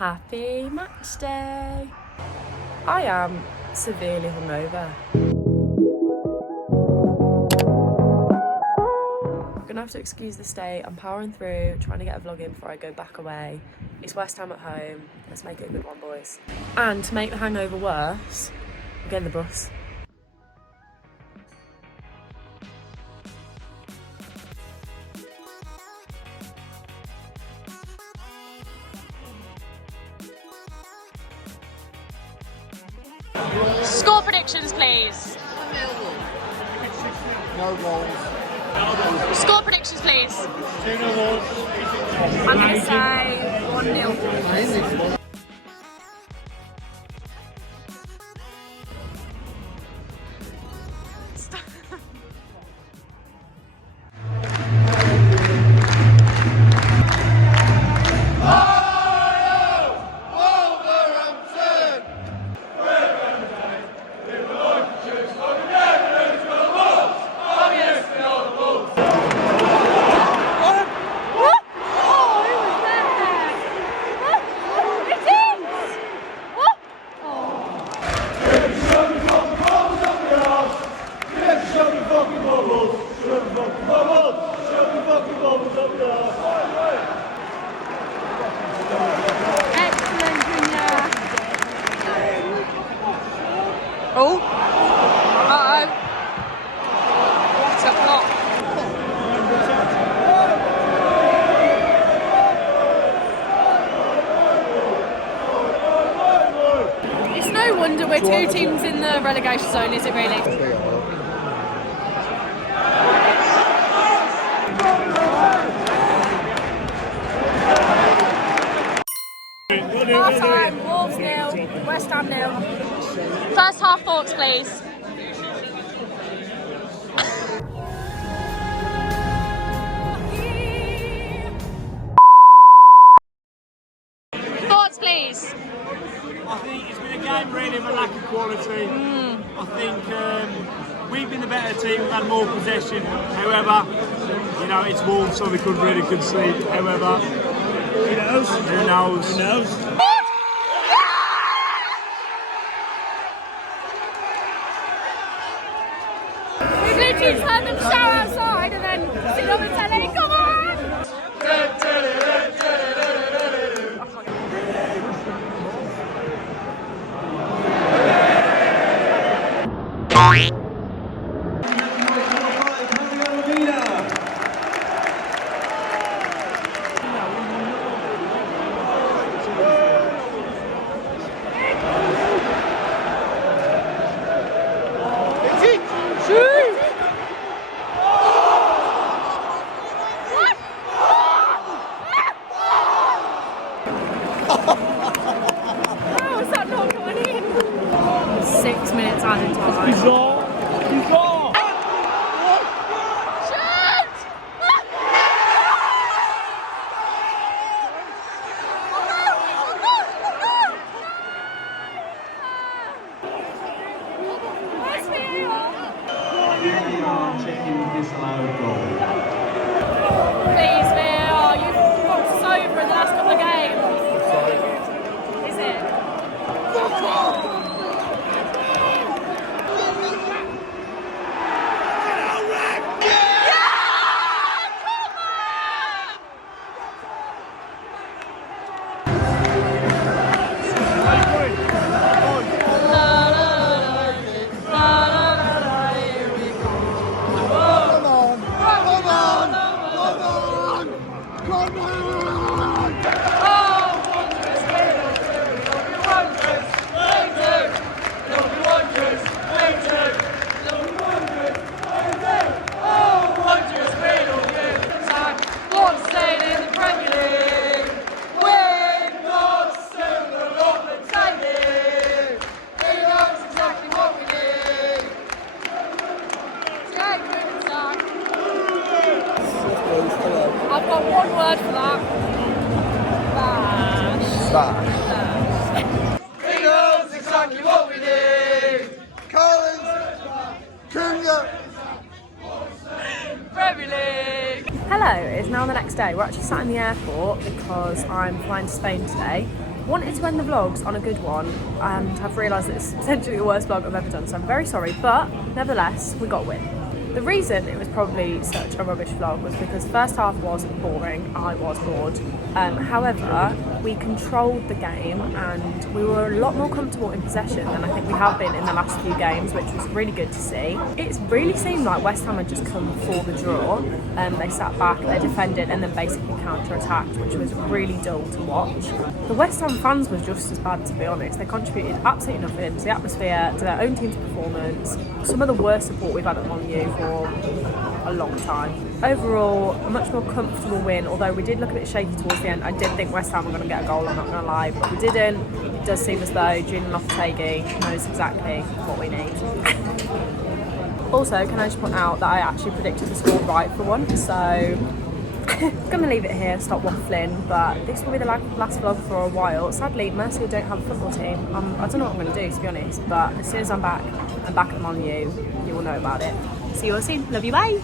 Happy match day! I am severely hungover. I'm gonna have to excuse the state. I'm powering through, trying to get a vlog in before I go back away. It's West Ham at home. Let's make it a good one, boys. And to make the hangover worse, I'm getting the bus. Score predictions, please. No goals. Score predictions, please. 2-0. I'm gonna say 1-0. Oh. Uh-oh. It's a flop. It's no wonder we're two teams in the relegation zone, is it really? Half time, Wolves 0, West Ham 0. First half thoughts, please. Thoughts, please. I think it's been a game really of a lack of quality. I think we've been the better team, we've had more possession. However, you know, it's Wolves, so we couldn't really concede. However, who knows? Who knows? Who knows? We've literally heard them shout outside and then sit on the telly, come on! How is that not going in? 6 minutes added time. Bizarre. Disallowed goal. Please, VAR, you've fucked us over in the last couple of games. Is it? I've got one word for that. Bash. He knows exactly what we need. Collins, Kunga. Premier League. Hello, it's now the next day. We're actually sat in the airport because I'm flying to Spain today. wanted to end the vlogs on a good one and have realised that it's potentially the worst vlog I've ever done, so I'm very sorry, but nevertheless, we got a win. The reason it was probably such a rubbish vlog was because the first half was boring. I was bored. However, we controlled the game and we were a lot more comfortable in possession than I think we have been in the last few games, which was really good to see. It really seemed like West Ham had just come for the draw. They sat back, they defended and then basically counter-attacked, which was really dull to watch. The West Ham fans were just as bad, to be honest. They contributed absolutely nothing to the atmosphere, to their own team's performance. Some of the worst support we've had at Molineux for a long time. Overall, a much more comfortable win, although we did look a bit shaky towards the end. I did think West Ham were going to get a goal, I'm not going to lie, but we didn't. It does seem as though Julian Lopetegui knows exactly what we need. Also, can I just point out that I actually predicted the score right for once, so I'm going to leave it here, stop waffling, but this will be the last vlog for a while. Sadly, Mercia don't have a football team. I don't know what I'm going to do, to be honest, but as soon as I'm back at Molineux, you will know about it. See you all soon. Love you, bye!